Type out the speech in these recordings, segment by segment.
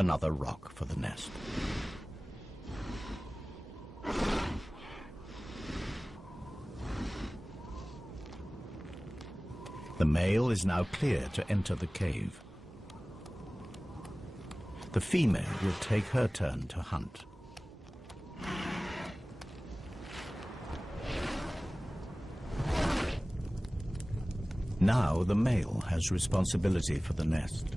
Another rock for the nest. The male is now clear to enter the cave. The female will take her turn to hunt. Now the male has responsibility for the nest.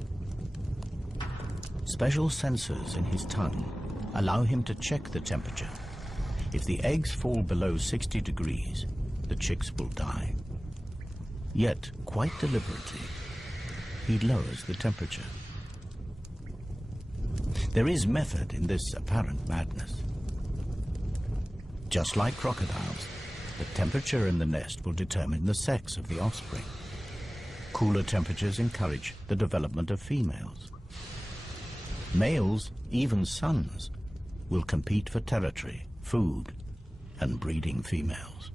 Special sensors in his tongue allow him to check the temperature. If the eggs fall below 60 degrees, the chicks will die. Yet, quite deliberately, he lowers the temperature. There is method in this apparent madness. Just like crocodiles, the temperature in the nest will determine the sex of the offspring. Cooler temperatures encourage the development of females. Males, even sons, will compete for territory, food, and breeding females.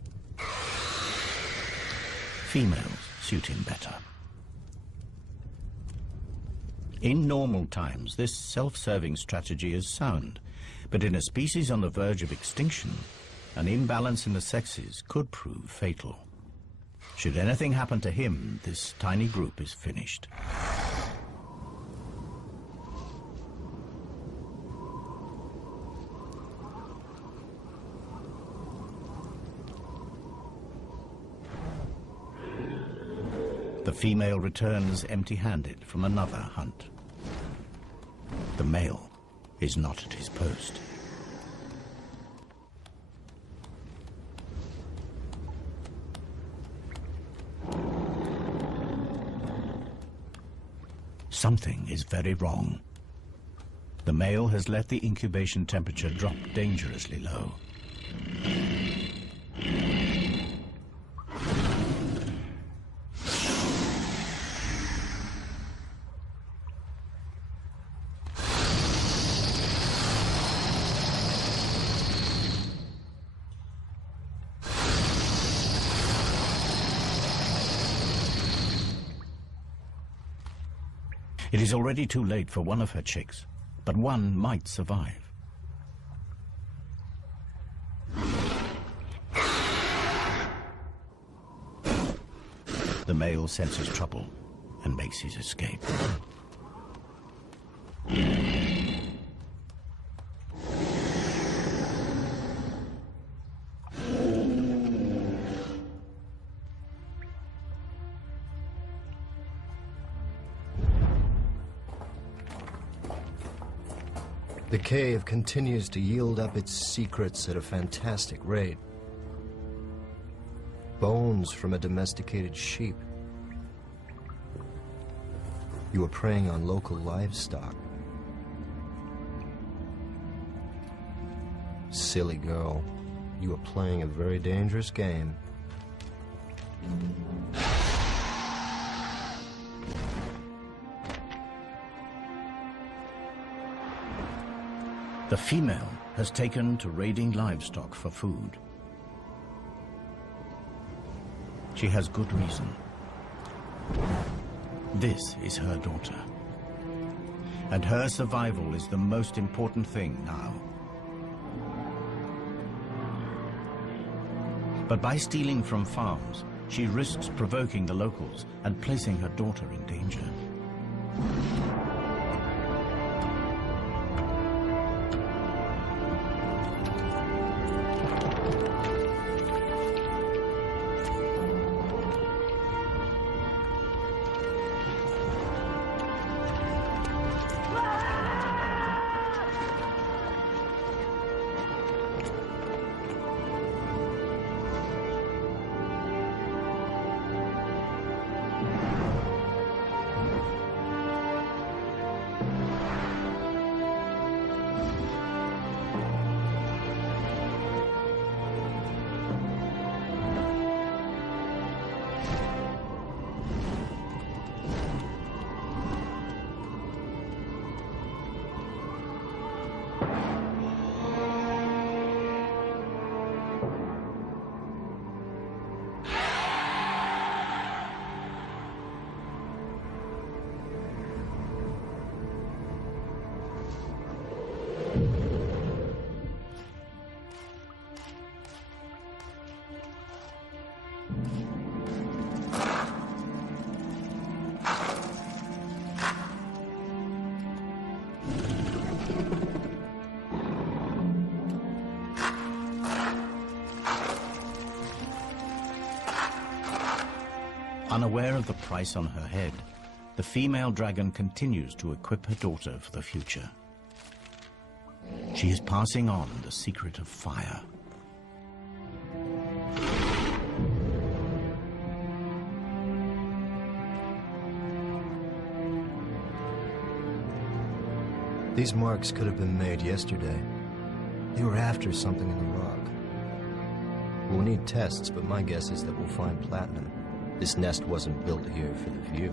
Females suit him better. In normal times, this self-serving strategy is sound, but in a species on the verge of extinction, an imbalance in the sexes could prove fatal. Should anything happen to him, this tiny group is finished. The female returns empty-handed from another hunt. The male is not at his post. Something is very wrong. The male has let the incubation temperature drop dangerously low. It is already too late for one of her chicks, but one might survive. The male senses trouble and makes his escape. The cave continues to yield up its secrets at a fantastic rate. Bones from a domesticated sheep. You are preying on local livestock. Silly girl, you are playing a very dangerous game. The female has taken to raiding livestock for food. She has good reason. This is her daughter. And her survival is the most important thing now. But by stealing from farms, she risks provoking the locals and placing her daughter in danger. Unaware of the price on her head, the female dragon continues to equip her daughter for the future. She is passing on the secret of fire. These marks could have been made yesterday. They were after something in the rock. We'll need tests, but my guess is that we'll find platinum. This nest wasn't built here for the view.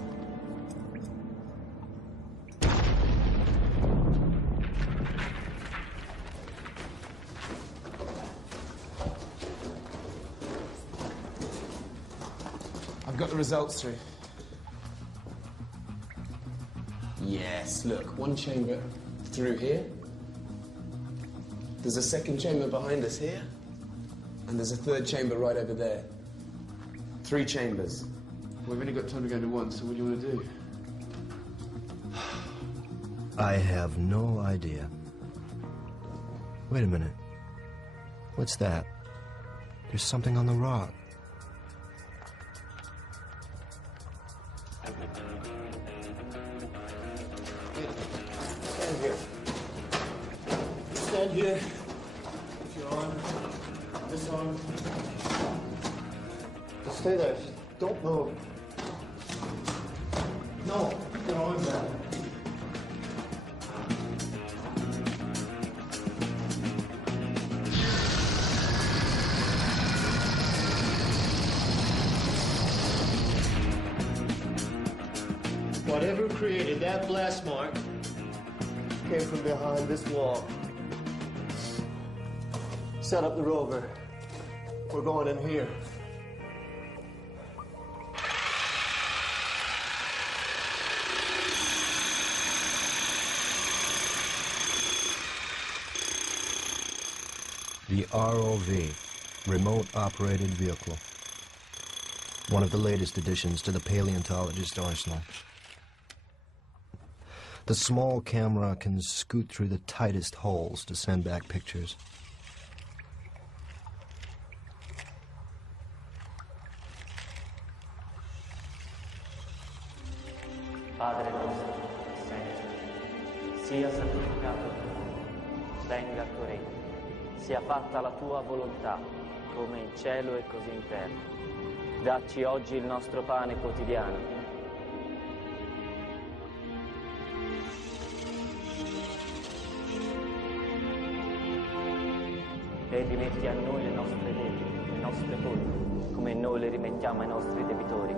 I've got the results through. Yes, look, one chamber through here. There's a second chamber behind us here. And there's a third chamber right over there. 3 chambers. We've only got time to go into one, so what do you want to do? I have no idea. Wait a minute. What's that? There's something on the rock. Stand here. Stand here. With your arm. This arm. Just stay there. Don't move. No, keep your arms out. Whatever created that blast mark came from behind this wall. Set up the rover. We're going in here. The ROV, Remote Operated Vehicle. One of the latest additions to the paleontologist arsenal. The small camera can scoot through the tightest holes to send back pictures. Padre nostro, che sei in cielo, sia santificato il tuo nome, venga il tuo regno, sia fatta la tua volontà, come in cielo e così in terra. Dacci oggi il nostro pane quotidiano. E rimetti a noi le nostre debiti, le nostre colpe, come noi le rimettiamo ai nostri debitori.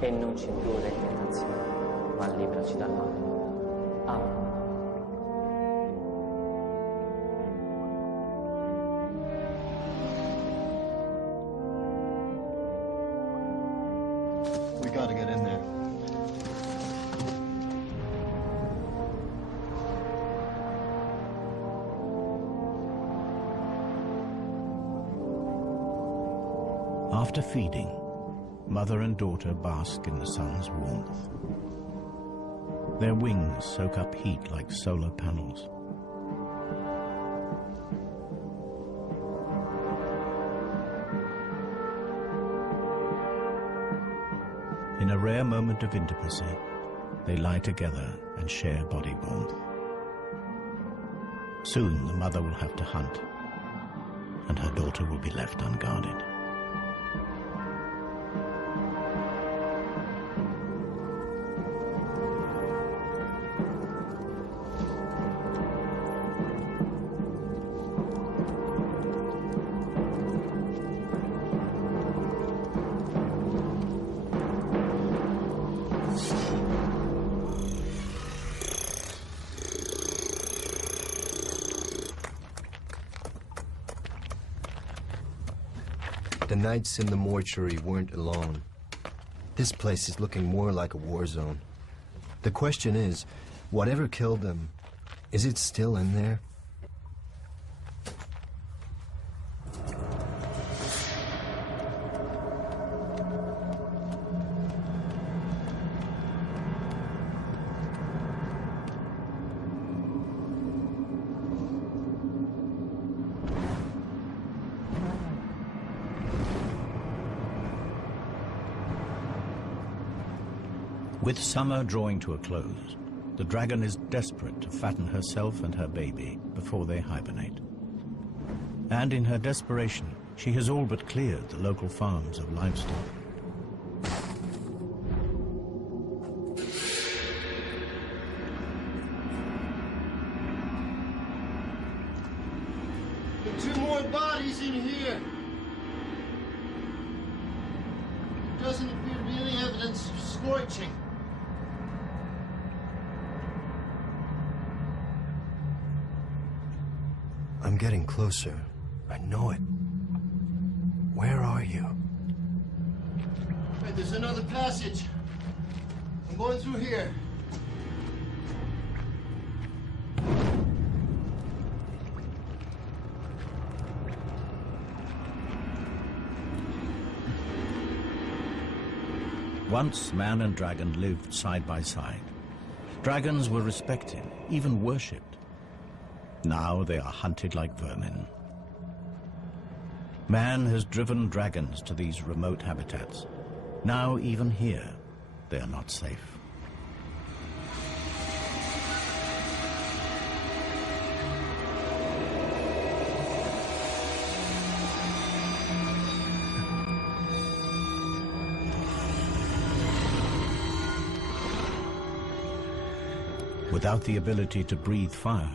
E non ci indurre in tentazione, ma liberaci dal male. Amen. We gotta get in there. After feeding, mother and daughter bask in the sun's warmth. Their wings soak up heat like solar panels. In a rare moment of intimacy, they lie together and share body warmth. Soon the mother will have to hunt, and her daughter will be left unguarded. The nights in the mortuary weren't alone. This place is looking more like a war zone. The question is, whatever killed them, is it still in there? With summer drawing to a close, the dragon is desperate to fatten herself and her baby before they hibernate. And in her desperation, she has all but cleared the local farms of livestock. There are 2 more bodies in here. There doesn't appear to be any evidence of scorching. I'm getting closer. I know it. Where are you? Wait, there's another passage. I'm going through here. Once man and dragon lived side by side. Dragons were respected, even worshipped. Now they are hunted like vermin. Man has driven dragons to these remote habitats. Now even here, they are not safe. Without the ability to breathe fire,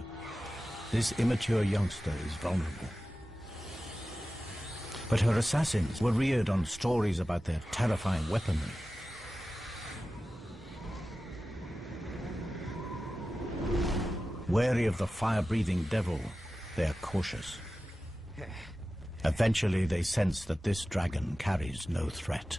this immature youngster is vulnerable. But her assassins were reared on stories about their terrifying weaponry. Wary of the fire-breathing devil, they are cautious. Eventually, they sense that this dragon carries no threat.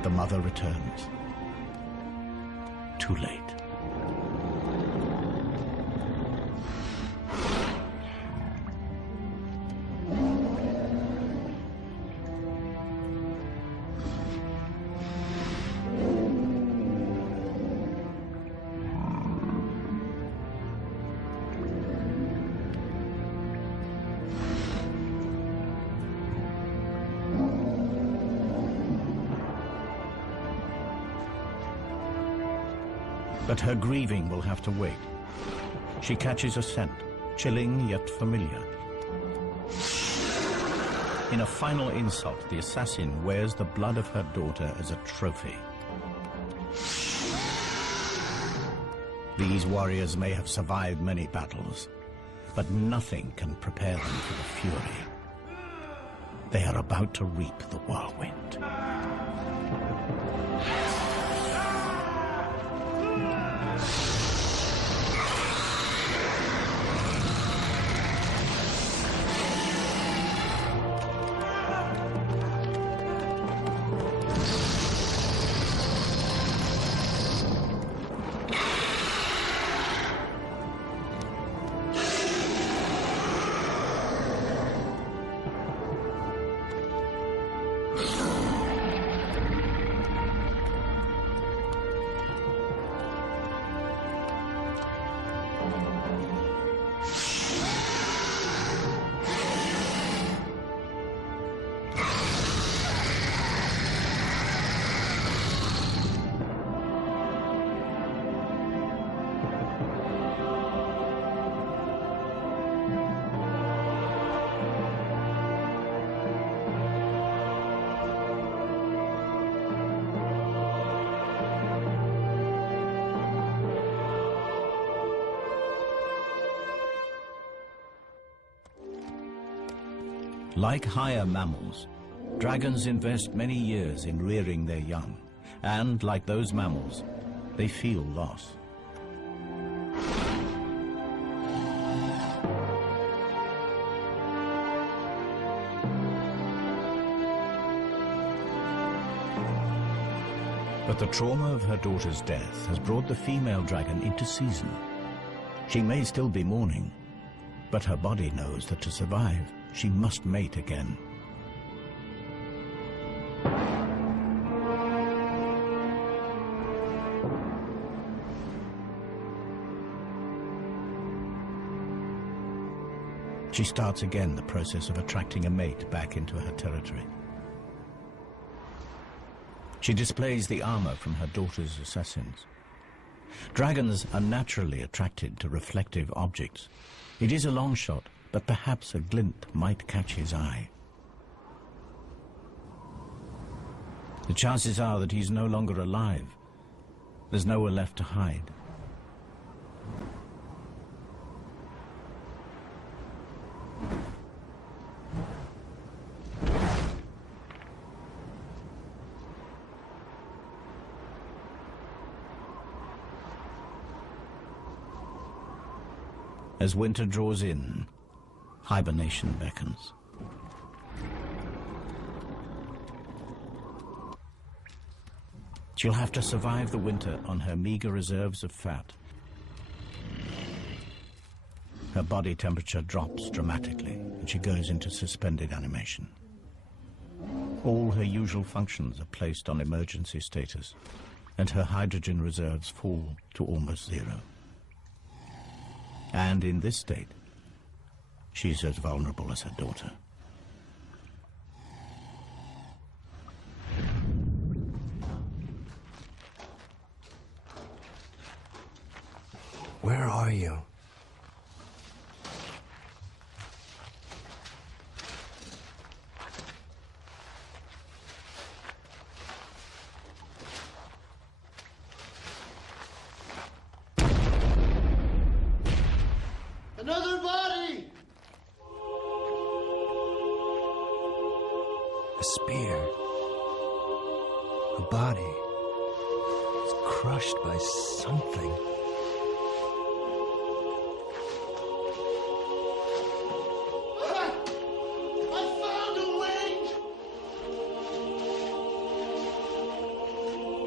The mother returns. Too late. But her grieving will have to wait. She catches a scent, chilling yet familiar. In a final insult, the assassin wears the blood of her daughter as a trophy. These warriors may have survived many battles, but nothing can prepare them for the fury. They are about to reap the whirlwind. Like higher mammals, dragons invest many years in rearing their young, and like those mammals, they feel loss. But the trauma of her daughter's death has brought the female dragon into season. She may still be mourning, But her body knows that to survive, she must mate again. She starts again the process of attracting a mate back into her territory. She displays the armor from her daughter's assassins. Dragons are naturally attracted to reflective objects. It is a long shot, but perhaps a glint might catch his eye. The chances are that he's no longer alive. There's nowhere left to hide. As winter draws in, hibernation beckons. She'll have to survive the winter on her meager reserves of fat. Her body temperature drops dramatically, and she goes into suspended animation. All her usual functions are placed on emergency status, and her hydrogen reserves fall to almost zero. And in this state, she's as vulnerable as her daughter. Where are you? Another body! A spear. A body. It's crushed by something. I found a wing!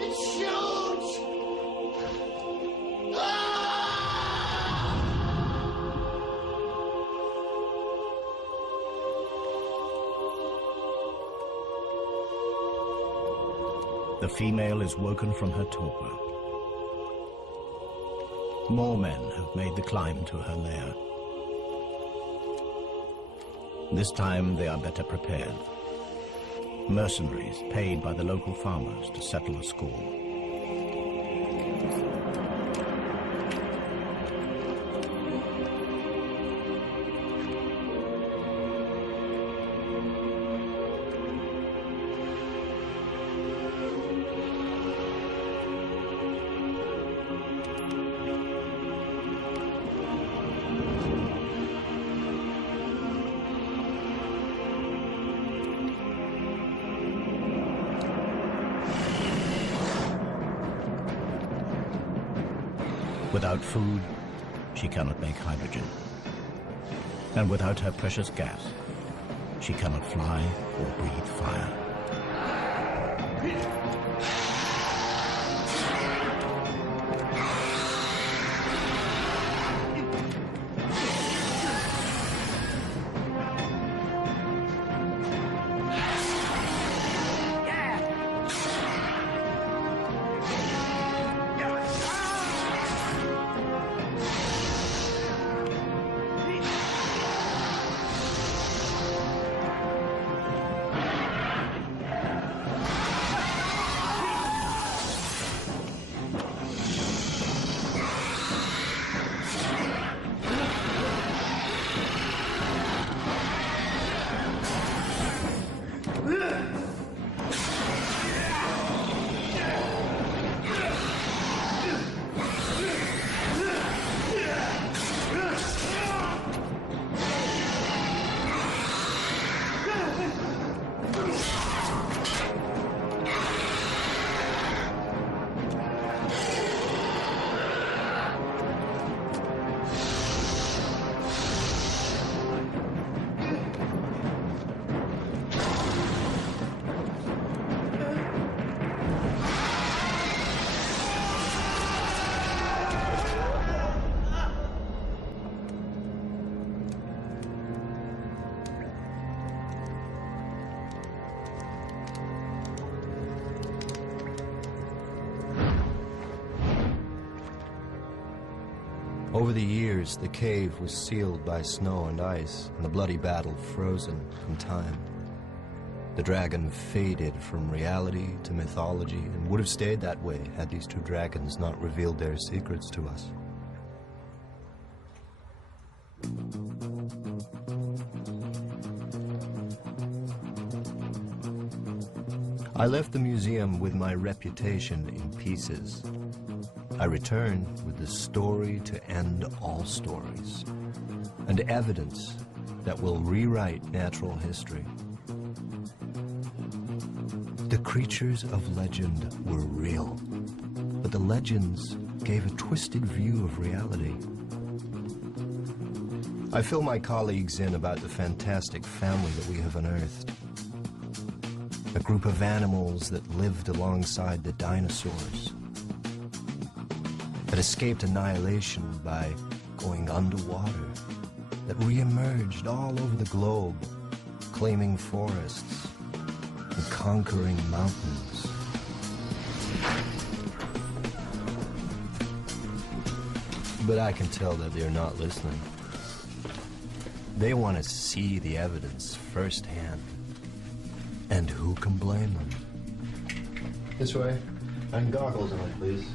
It shoots! The female is woken from her torpor. More men have made the climb to her lair. This time they are better prepared. Mercenaries paid by the local farmers to settle the score. Without food, she cannot make hydrogen. And without her precious gas, she cannot fly or breathe fire. Over the years, the cave was sealed by snow and ice, and the bloody battle frozen in time. The dragon faded from reality to mythology, and would have stayed that way had these two dragons not revealed their secrets to us. I left the museum with my reputation in pieces. I returned with the story to end all stories, and evidence that will rewrite natural history. The creatures of legend were real, but the legends gave a twisted view of reality. I fill my colleagues in about the fantastic family that we have unearthed. A group of animals that lived alongside the dinosaurs, that escaped annihilation by going underwater, that re-emerged all over the globe, claiming forests and conquering mountains. But I can tell that they're not listening. They want to see the evidence firsthand. And who can blame them? This way. And goggles on, please.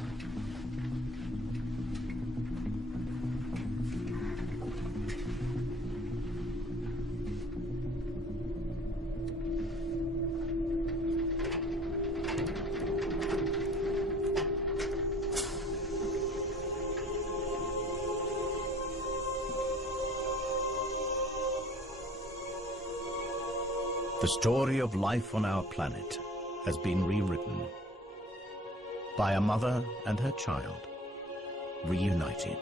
The story of life on our planet has been rewritten by a mother and her child, reunited.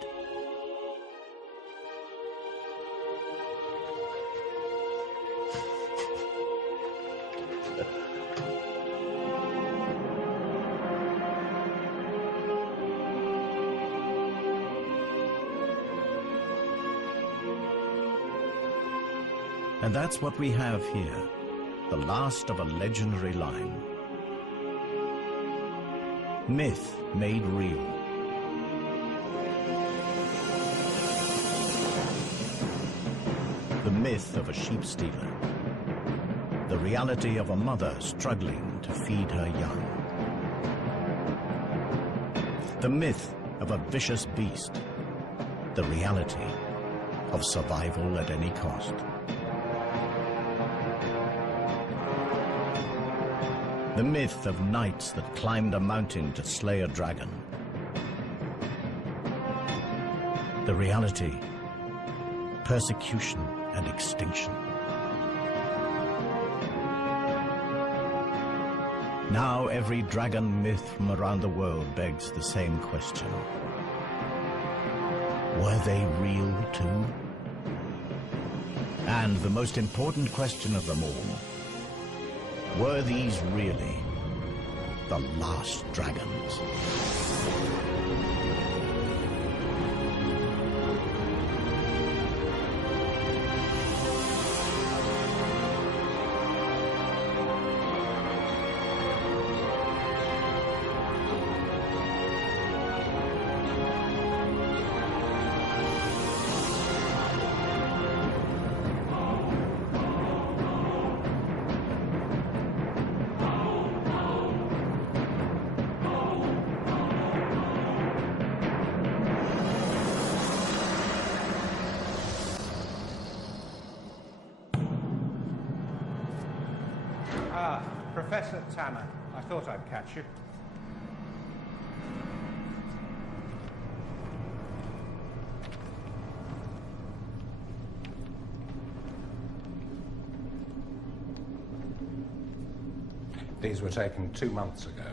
And that's what we have here. The last of a legendary line. Myth made real. The myth of a sheep stealer. The reality of a mother struggling to feed her young. The myth of a vicious beast. The reality of survival at any cost. The myth of knights that climbed a mountain to slay a dragon. The reality, persecution and extinction. Now every dragon myth from around the world begs the same question. Were they real too? And the most important question of them all, were these really the last dragons? Professor Tanner, I thought I'd catch you. These were taken 2 months ago.